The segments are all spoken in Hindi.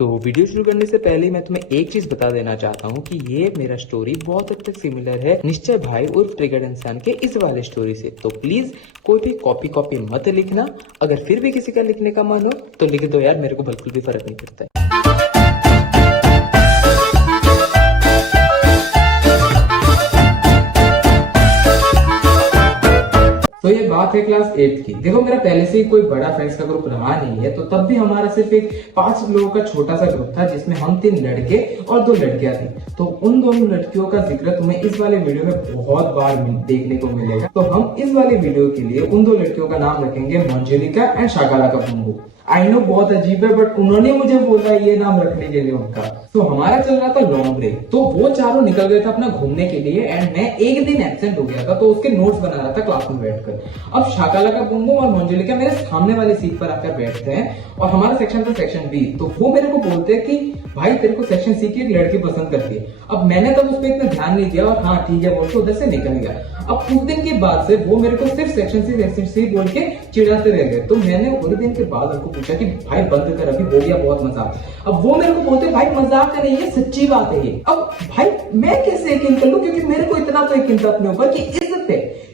तो वीडियो शुरू करने से पहले मैं तुम्हें एक चीज बता देना चाहता हूँ कि ये मेरा स्टोरी बहुत हद तक सिमिलर है निश्चय भाई उर्फ ट्रिगर्ड इंसान के इस वाले स्टोरी से। तो प्लीज कोई भी कॉपी मत लिखना। अगर फिर भी किसी का लिखने का मन हो तो लिख दो यार, मेरे को बिल्कुल भी फर्क नहीं पड़ता है। तो ये बात है क्लास 8 की। देखो मेरा पहले से ही कोई बड़ा फ्रेंड्स का ग्रुप रहा नहीं है, तो तब भी हमारा सिर्फ एक 5 लोगों का छोटा सा ग्रुप था जिसमें हम 3 लड़के और 2 लड़कियां थी। तो उन दोनों लड़कियों का जिक्र तुम्हें इस वाले वीडियो में बहुत बार देखने को मिलेगा। तो हम इस वाले वीडियो के लिए उन 2 लड़कियों का नाम रखेंगे Manjulika and Shakalaka Boomboo. I know बहुत अजीब है, बट उन्होंने मुझे बोला ये नाम रखने के लिए उनका। तो हमारा चल रहा था लॉन्ग ब्रेक, तो वो चारों निकल गए थे अपना घूमने के लिए एंड मैं एक दिन एब्सेंट हो गया था, तो उसके नोट्स बना रहा था क्लास में बैठकर। अब शाकालाका बुम्बू और मंजुलिका मेरे सामने वाली सीट पर आकर बैठते हैं और हमारा सेक्शन था सेक्शन बी। तो वो मेरे को बोलते हैं कि भाई तेरे को सेक्शन सी की एक लड़की पसंद करती है। अब मैंने तब उस पर इतना ध्यान नहीं दिया और हाँ ठीक है बोल के उधर से निकल गया। अब उस दिन के बाद से वो मेरे को सिर्फ सेक्शन सी बोल के चिढ़ाते रह गए। तो मैंने पूरे दिन के बाद उनको पूछा कि भाई बंद कर, अभी हो गया बहुत मजाक। अब वो मेरे को बोलते भाई मजाक नहीं है, सच्ची बात है ये। अब भाई मैं कैसे यकीन कर लूं, क्योंकि मेरे को इतना तो यकीन था अपने ऊपर कि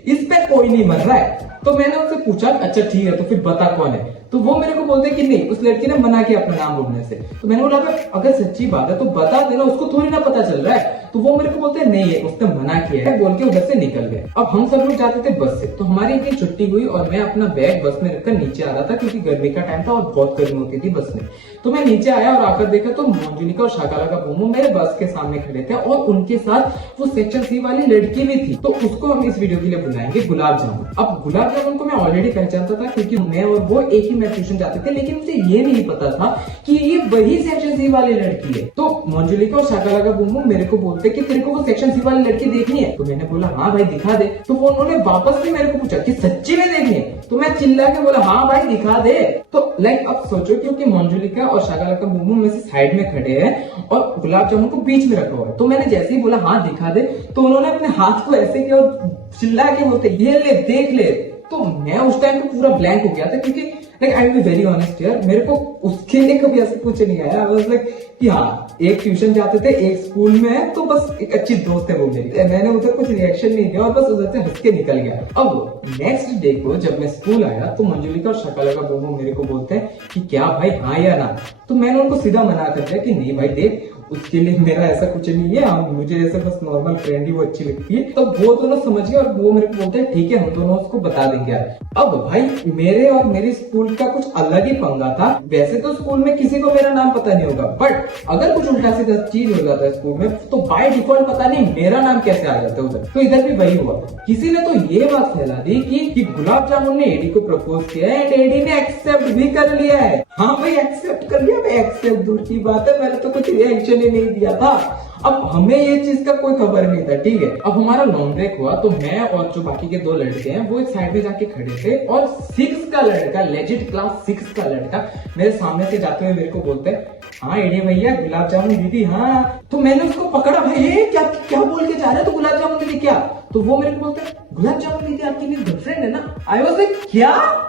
इस पे कोई नहीं मर रहा है। तो मैंने उनसे पूछा अच्छा ठीक है तो फिर बता कौन है। तो वो मेरे को बोलते कि नहीं, उस लड़की ने मना किया अपना नाम बोलने से। तो मैंने बोला अगर सच्ची बात है तो बता देना, उसको थोड़ी ना पता चल रहा है। तो वो मेरे को बोलते नहीं है, उसने मना किया है बोल के उधर से निकल गए। अब हम सब लोग जाते थे बस से, तो हमारी एक दिन छुट्टी हुई और मैं अपना बैग बस में रखकर नीचे आ रहा था क्योंकि गर्मी का टाइम था और बहुत गर्मी होती थी बस में। तो मैं नीचे आया और आकर देखा तो मंजुलिका और शाकालाका बुम्बू मेरे बस के सामने खड़े थे और उनके साथ वो सेक्शन सी वाली लड़की भी थी। तो उसको हम इस वीडियो के लिए बुलाएंगे गुलाब जामुन। अब गुलाब जामुन को मैं ऑलरेडी पहचानता था क्योंकि मैं और वो एक ही में ट्यूशन जाते थे, लेकिन मुझे ये नहीं पता था कि ये वही सेक्शन सी वाली लड़की है। तो मंजुलिका और शाकालाका बुम्बू मेरे को बोलते कि तेरे को वो सेक्शन सी वाली लड़की देखनी है। तो मैंने बोला हाँ भाई दिखा दे। तो वो उन्होंने वापस भी मेरे को पूछा कि सच्ची में देखनी है। तो मैं चिल्ला के बोला हाँ भाई दिखा दे। तो अब सोचो क्योंकि मंजुलिका और शाकालाका बुम्बू में से साइड में खड़े हैं और गुलाब जामुन को बीच में रखा हुआ है। तो मैंने जैसे ही बोला हाँ दिखा दे, तो उन्होंने अपने हाथ को ऐसे किया और चिल्ला के बोलते ये ले देख ले। तो मैं उस टाइम पे पूरा ब्लैंक हो गया था क्योंकि आई बी वेरी ऑनेस्ट यार, मेरे को उसके लिए कभी ऐसा कुछ नहीं आया। आई वाज लाइक कि हाँ एक ट्यूशन जाते थे एक स्कूल में, तो बस एक अच्छी दोस्त है वो मेरी। मैंने उधर कुछ रिएक्शन नहीं दिया और बस उधर से हंस के निकल गया। अब नेक्स्ट डे को जब मैं स्कूल आया तो मंजुलिका और शाकालाका बुम्बू मेरे को बोलते हैं कि क्या भाई हाँ या ना। तो मैंने उनको सीधा मना कर दिया कि नहीं भाई देख उसके लिए मेरा ऐसा कुछ नहीं है, मुझे ऐसे बस नॉर्मल फ्रेंड ही वो अच्छी लगती है। तो वो दोनों समझ गए और वो मेरे को बोलते हैं ठीक है हम दोनों उसको बता देंगे यार। अब भाई मेरे और मेरी स्कूल का कुछ अलग ही पंगा था। वैसे तो स्कूल में किसी को मेरा नाम पता नहीं होगा, बट अगर कुछ उल्टा सीधा चीज हो जाता है स्कूल में तो बाय डिफॉल्ट पता नहीं मेरा नाम कैसे आ जाता है उधर। तो इधर भी वही हुआ। किसी ने तो ये बात फैला दी कि गुलाब जामुन ने एडी को प्रपोज किया है एंड एडी ने एक्सेप्ट भी कर लिया है। हाँ भाई एक्सेप्ट कर लिया। एक्सेप्ट दूर की बात है, मैंने तो कुछ रिएक्शन ही नहीं दिया था। अब हमें ये चीज का कोई खबर नहीं था, ठीक है। अब हमारा लॉन्ग ब्रेक हुआ तो मैं और जो बाकी के 2 लड़के हैं वो एक साइड में जाके खड़े थे और 6 का लड़का, लेजिट क्लास 6 का लड़का मेरे सामने से जाते हुए मेरे को बोलते हैं हाँ एडी भैया गुलाब जामुन दीदी हाँ। तो मैंने उसको पकड़ा, भाई ये क्या बोल के जा रहे हो, तो गुलाब जामुन दीदी क्या। तो वो मेरे को बोलते हैं गुलाब जामुन दीदी आपकी मेरी गर्लफ्रेंड है ना। आई वाज लाइक क्या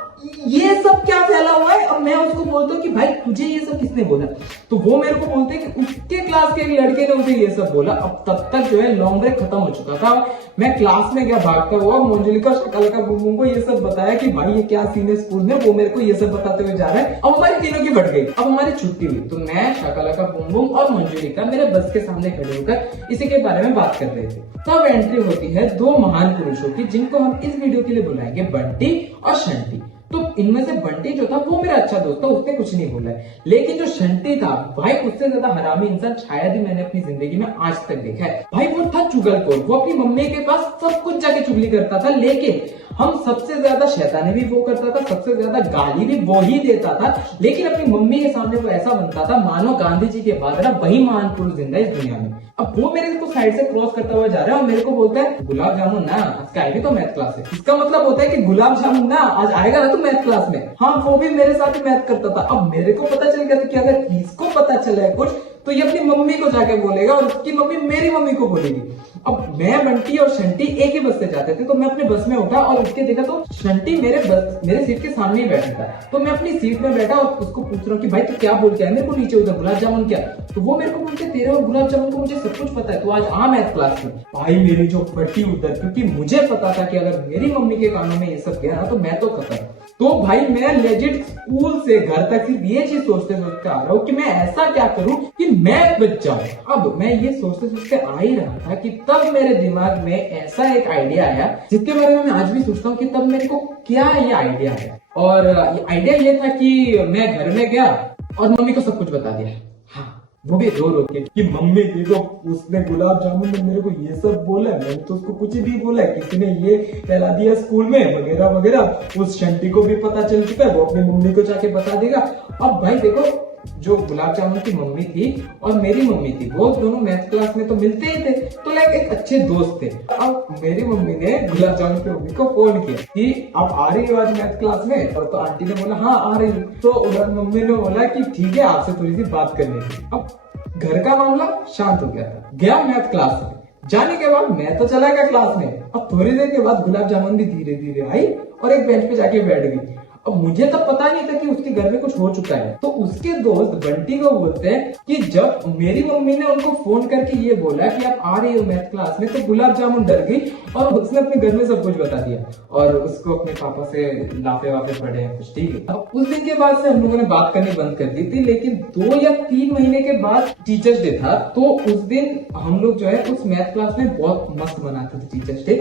ये सब क्या फैला हुआ है। अब मैं उसको बोलता हूँ कि भाई तुझे ये सब किसने बोला। तो वो मेरे को बोलते हैं कि उसके क्लास के एक लड़के ने उसे ये सब बोला। अब तब तक जो है लॉन्ग ब्रेक खत्म हो चुका था। मैं क्लास में गया भागता हुआ, मंजुलिका शाकालाका बुम्बू को ये सब बताया कि भाई ये क्या सीन है स्कूल में। वो मेरे को ये सब बताते हुए जा रहा है। अब हमारी तीनों की बढ़ गई। अब हमारी छुट्टी हुई तो मैं, शाकालाका बुम्बू और मंजुलिका मेरे बस के सामने खड़े होकर इसी के बारे में बात कर रहे थे। तब एंट्री होती है 2 महान पुरुषों की जिनको हम इस वीडियो के लिए बुलाएंगे बंटी और शंटी। तो इनमें से बंटी जो था वो मेरा अच्छा दोस्त था, उसने कुछ नहीं बोला है। लेकिन जो शंटी था भाई उससे ज्यादा हरामी इंसान शायद ही मैंने अपनी जिंदगी में आज तक देखा है। भाई वो था चुगलखोर। वो अपनी मम्मी के पास सब कुछ जाके चुगली करता था, लेकिन हम सबसे ज्यादा शैतानी भी वो करता था, सबसे ज्यादा गाली भी वो ही देता था। लेकिन अपनी मम्मी के सामने वो ऐसा बनता था मानो गांधी जी के बाद वही महान पुरुष जिंदा है इस दुनिया में। अब वो मेरे को साइड से क्रॉस करता हुआ जा रहा है और मेरे को बोलता है गुलाब जामुन ना आज आएगी तो मैथ क्लास है। इसका मतलब होता है कि गुलाब जामुन ना आज आएगा ना तो मैथ क्लास में। हाँ वो भी मेरे साथ ही मैथ करता था। अब मेरे को पता चल गया था कि अगर इसको पता चला है कुछ तो ये अपनी मम्मी को जाके बोलेगा और उसकी मम्मी मेरी मम्मी को बोलेगी। अब मैं, बंटी और शंटी एक ही बस से जाते थे, तो मैं अपने बस में उठा और उसके देखा तो शंटी मेरे सीट के सामने ही बैठा था। तो मैं अपनी सीट में बैठा और उसको पूछ रहा हूँ कि भाई तू क्या बोल के आया मेरे को नीचे, उधर गुलाब जामुन क्या? तो वो मेरे को बोलते तेरे और गुलाब जामुन को मुझे सब कुछ पता है, तू आज आ मैथ क्लास में। भाई मेरी जो फटी उधर, क्योंकि मुझे पता था कि अगर मेरी मम्मी के कानों में ये सब गया तो मैं तो खत्म। तो भाई मैं लेजिट स्कूल से घर तक सिर्फ ये चीज सोचते सोचते आ रहा हूँ कि मैं ऐसा क्या करूं कि मैं बच जाऊं। अब मैं ये सोचते सोचते आ ही रहा था कि तब मेरे दिमाग में ऐसा एक आइडिया आया जिसके बारे में मैं आज भी सोचता हूँ कि तब मेरे को क्या ये आइडिया है। और आइडिया ये था कि मैं घर में गया और मम्मी को सब कुछ बता दिया। हाँ, वो भी रो रो के कि मम्मी देखो उसने गुलाब जामुन में मेरे को ये सब बोला है, मैंने तो उसको कुछ नहीं बोला है, किसी ने ये फैला दिया स्कूल में वगैरह वगैरह। उस शंटी को भी पता चल चुका है, वो अपनी मम्मी को जाके बता देगा। अब भाई देखो, जो गुलाब जामुन की मम्मी थी और मेरी मम्मी थी, वो दोनों मैथ क्लास में तो मिलते ही थे, तो लाइक एक अच्छे दोस्त थे। अब मेरी मम्मी ने गुलाब जामुन की मम्मी को फोन किया कि आप आ रही हो आज मैथ क्लास में? और तो आंटी ने बोला हाँ आ रही हूँ। तो उधर मम्मी ने बोला कि ठीक है आपसे थोड़ी सी बात करनी थी। अब घर का मामला शांत हो गया था, गया मैथ क्लास में। जाने के बाद मैं तो चला गया क्लास में। अब थोड़ी देर के बाद गुलाब जामुन भी धीरे धीरे आई और एक बेंच पे जाके बैठ गई। अब मुझे तब पता नहीं था कि उसके घर में कुछ हो चुका है। तो उसके दोस्त बंटी को बोलते हैं कि जब मेरी मम्मी ने उनको फोन करके ये बोला कि आप आ रही हो मैथ क्लास में, तो गुलाब जामुन डर गई और उसने अपने घर में सब कुछ बता दिया और उसको अपने पापा से लाफे वाफे पड़े हैं कुछ, ठीक है। अब उस दिन के बाद से हम लोगों ने बात करनी बंद कर दी थी, लेकिन 2 या 3 महीने के बाद टीचर्स डे था। तो उस दिन हम लोग जो है उस मैथ क्लास में बहुत मस्त मनाते थे टीचर्स डे।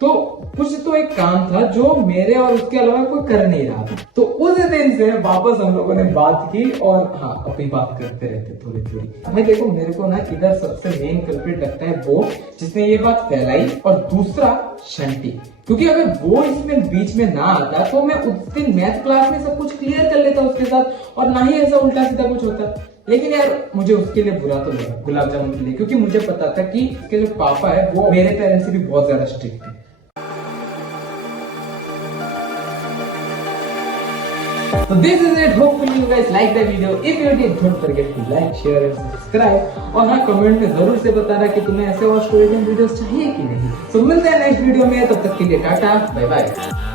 तो कुछ तो एक काम था जो मेरे और उसके अलावा कोई कर नहीं रहा था। तो उस दिन से वापस हम लोगों ने बात की और हाँ अभी बात करते रहते थोड़ी थोड़ी। भाई देखो मेरे को ना इधर सबसे मेन कल्प्रिट लगता है वो जिसने ये बात फैलाई, और दूसरा शंटी, क्योंकि अगर वो इसमें बीच में ना आता तो मैं उस दिन मैथ क्लास में सब कुछ क्लियर कर लेता उसके साथ और ना ही ऐसा उल्टा सीधा कुछ होता। लेकिन यार मुझे उसके लिए बुरा तो लगा, गुलाब जामुन के लिए, क्योंकि मुझे पता था कि उसके जो पापा है वो मेरे पेरेंट्स से भी बहुत ज्यादा स्ट्रिक्ट है। So this is it. Hopefully you guys like the video. If you did, don't forget to like, share and subscribe. और हाँ कमेंट में जरूर से बताना कि तुम्हें ऐसे और स्टोरी वीडियोस चाहिए कि नहीं। So मिलते हैं नेक्स्ट वीडियो में, तब तक के लिए टाटा बाय बाय।